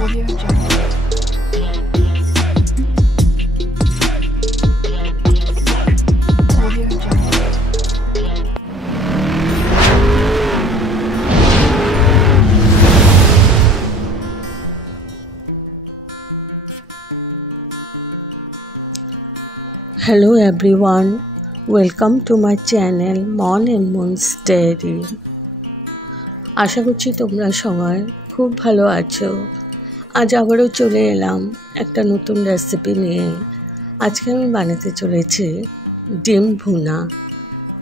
Audio Jungle. Audio Jungle. Hello everyone, welcome to my channel Mon and Moon's Diary. আশা করছি তোমরা সবাই খুব ভালো আছো। আজ আবারও চলে এলাম একটা নতুন রেসিপি নিয়ে। আজকে আমি বানাতে চলেছি ডিম ভুনা।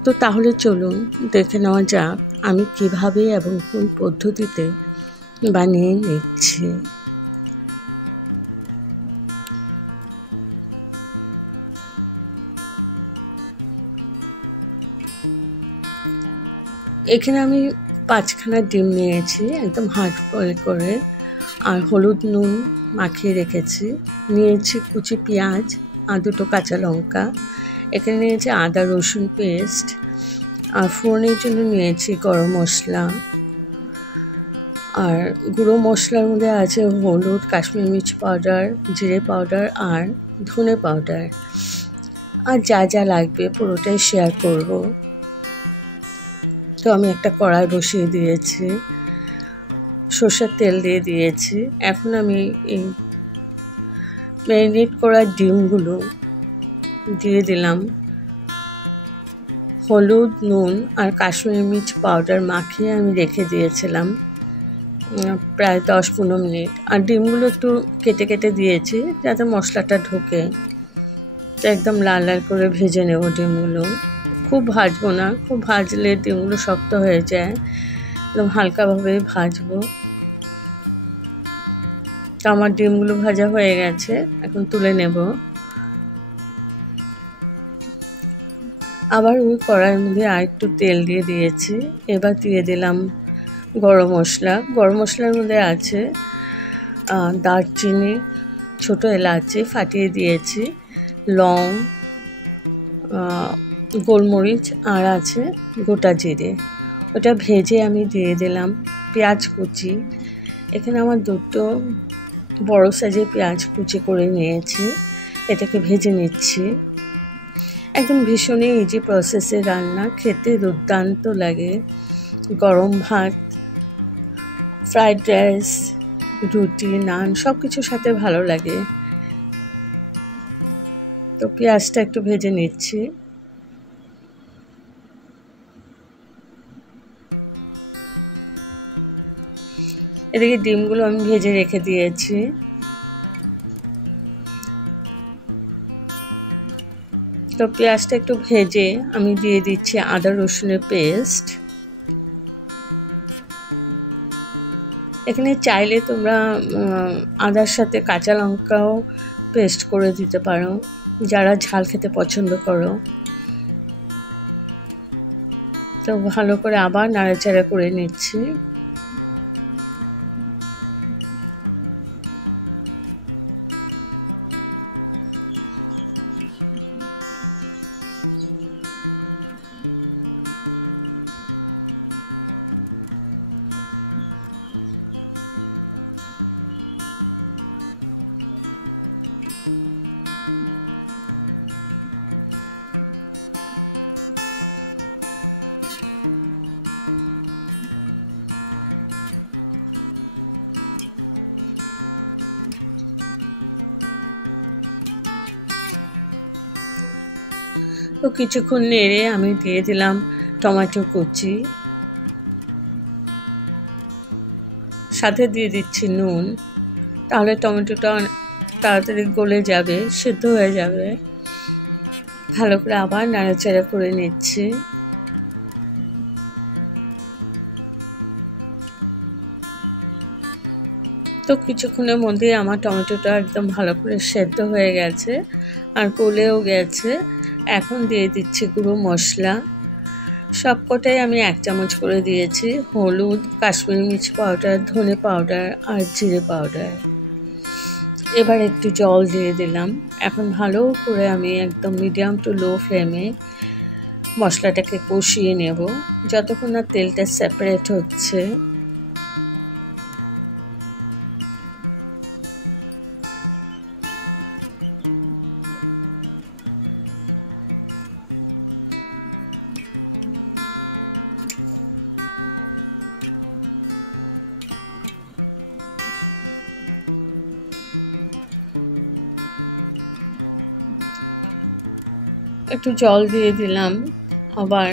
তো তাহলে চলুন দেখে নেওয়া যাক আমি কিভাবে এবং কোন পদ্ধতিতে বানিয়ে নিচ্ছি। এখানে আমি 5খানা ডিম নিয়েছি, একদম হার্ড বয়েল করে, আর হলুদ নুন মাখিয়ে রেখেছি। নিয়েছি কুচি পেঁয়াজ আর 2টো কাঁচা লঙ্কা। এখানে নিয়েছি আদা রসুন পেস্ট, আর ফোড়নের জন্য নিয়েছি গরম মশলা। আর গুঁড়ো মশলার মধ্যে আছে হলুদ, কাশ্মীরি মির্চ পাউডার, জিরে পাউডার আর ধনে পাউডার। আর যা যা লাগবে পুরোটাই শেয়ার করব। তো আমি একটা কড়াই বসিয়ে দিয়েছি, সরষের তেল দিয়ে দিয়েছি। এখন আমি এই ম্যারিনেট করা ডিমগুলো দিয়ে দিলাম। হলুদ, নুন আর কাশ্মীরি মির্চ পাউডার মাখিয়ে আমি রেখে দিয়েছিলাম প্রায় 10-15 মিনিট। আর ডিমগুলো একটু কেটে কেটে দিয়েছি যাতে মশলাটা ঢোকে। তো একদম লাল লাল করে ভেজে নেব ডিমগুলো। খুব ভাজবো না, খুব ভাজলে ডিমগুলো শক্ত হয়ে যায়। একদম হালকাভাবে ভাজবো। তো আমার ডিমগুলো ভাজা হয়ে গেছে, এখন তুলে নেব। আবার ওই কড়াইয়ের মধ্যে আর একটু তেল দিয়ে দিয়েছি। এবার দিয়ে দিলাম গরম মশলা। গরম মশলার মধ্যে আছে দারচিনি, ছোটো এলাচি ফাটিয়ে দিয়েছি, লং, গোলমরিচ আর আছে গোটা জিরে। ওটা ভেজে আমি দিয়ে দিলাম পেঁয়াজ কুচি। এখানে আমার 2টো বড় সাইজের পেঁয়াজ কুচি করে নিয়েছি, এটাকে ভেজে নিচ্ছি। একদম ভীষণই ইজি প্রসেসে রান্না, খেতে দুর্দান্ত লাগে। গরম ভাত, ফ্রাইড রাইস, রুটি, নান সব কিছুর সাথে ভালো লাগে। তো পেঁয়াজটা একটু ভেজে নিচ্ছি। এদিকে ডিমগুলো আমি ভেজে রেখে দিয়েছি। তো পেঁয়াজটা একটু ভেজে আমি দিয়ে দিচ্ছি আদা রসুনের পেস্ট। এখানে চাইলে তোমরা আদার সাথে কাঁচা লঙ্কাও পেস্ট করে দিতে পারো, যারা ঝাল খেতে পছন্দ করো। তো ভালো করে আবার নাড়াচাড়া করে নিচ্ছি। তো কিছুক্ষণ নেড়ে আমি দিয়ে দিলাম টমেটো কুচি, সাথে দিয়ে দিচ্ছি নুন। তাহলে টমেটোটা তাড়াতাড়ি গলে যাবে, সিদ্ধ হয়ে যাবে। ভালো করে আবার নাড়াচাড়া করে নিচ্ছি। তো কিছুক্ষণের মধ্যেই আমার টমেটোটা একদম ভালো করে সেদ্ধ হয়ে গেছে আর গলেও গেছে। এখন দিয়ে দিচ্ছি গুঁড়ো মশলা। সবকটাই আমি 1 চামচ করে দিয়েছি। হলুদ, কাশ্মীরি মির্চ পাউডার, ধনে পাউডার আর জিরে পাউডার। এবার একটু জল দিয়ে দিলাম। এখন ভালো করে আমি একদম মিডিয়াম টু লো ফ্লেমে মশলাটাকে কষিয়ে নেব যতক্ষণ না তেলটা সেপারেট হচ্ছে। একটু জল দিয়ে দিলাম, আবার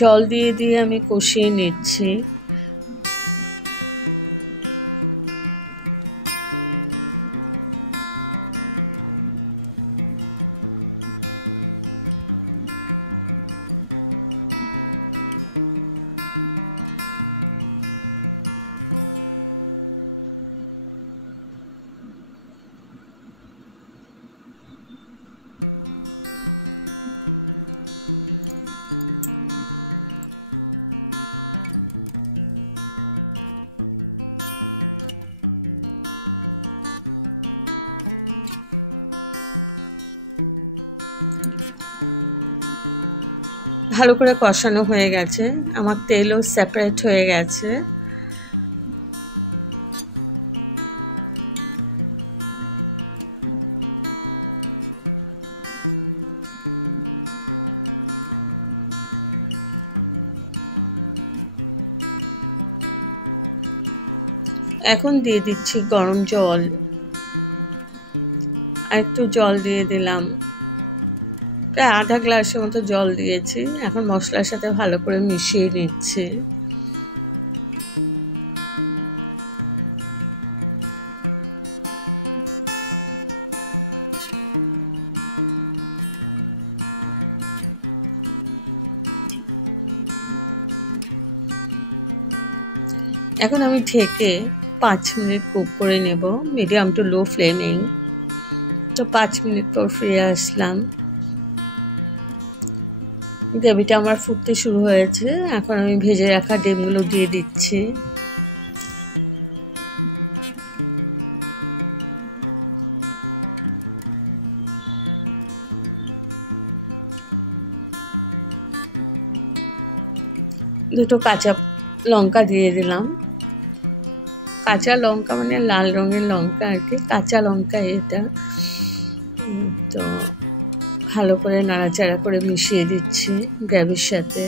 জল দিয়ে আমি কষিয়ে নিচ্ছি। ভালো করে কষানো হয়ে গেছে, আমার তেলও সেপারেট হয়ে গেছে। এখন দিয়ে দিচ্ছি গরম জল, আর একটু জল দিয়ে দিলাম, প্রায় আধা গ্লাসের মতো জল দিয়েছি। এখন মশলার সাথে ভালো করে মিশিয়ে নিচ্ছি। এখন আমি ঢেকে 5 মিনিট কুক করে নেব, মিডিয়াম টু লো ফ্লেমিং। তো 5 মিনিট পর ফিরে আসলাম। গ্রেভিটা আমার ফুটতে শুরু হয়েছে। এখন আমি ভেজে রাখা ডিমগুলো দিয়ে দিচ্ছি। দুটো কাঁচা লঙ্কা দিয়ে দিলাম। কাঁচা লঙ্কা মানে লাল রঙের লঙ্কা আর কি, কাঁচা লঙ্কা এটা। তো ভালো করে নাড়াচাড়া করে মিশিয়ে দিচ্ছি গ্রেভির সাথে।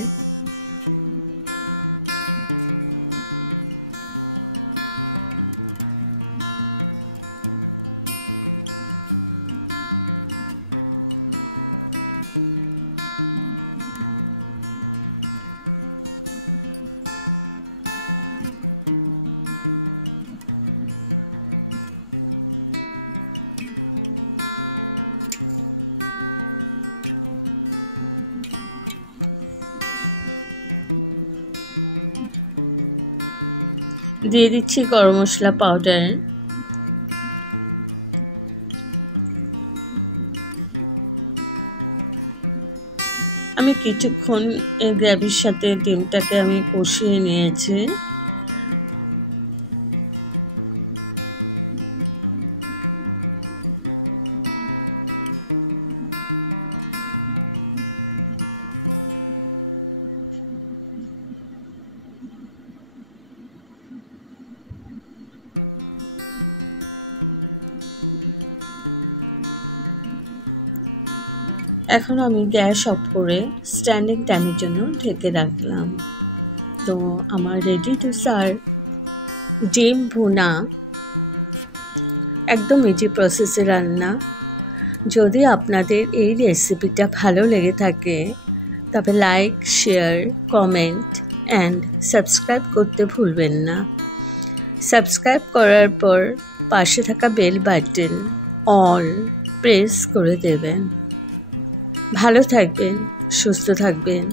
দিয়ে দিচ্ছি গরম মশলা পাউডার। আমি কিছুক্ষণ এই গ্রেভির সাথে ডিমটাকে আমি কষিয়ে নিয়েছি। এখন আমি গ্যাস অফ করে স্ট্যান্ডিং টাইমের জন্য ঢেকে রাখলাম। তো আমার রেডি টু সার্ভ ডিম ভুনা, একদম ইজি প্রসেসে রান্না। যদি আপনাদের এই রেসিপিটা ভালো লেগে থাকে তবে like, share, comment and subscribe করতে ভুলবেন না। সাবস্ক্রাইব করার পর পাশে থাকা বেল বাটন অল প্রেস করে দেবেন। ভালো থাকবেন, সুস্থ থাকবেন।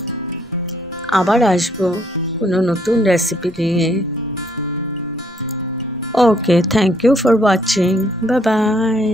আবার আসবো কোনো নতুন রেসিপি নিয়ে। Okay, thank you for watching. Bye by.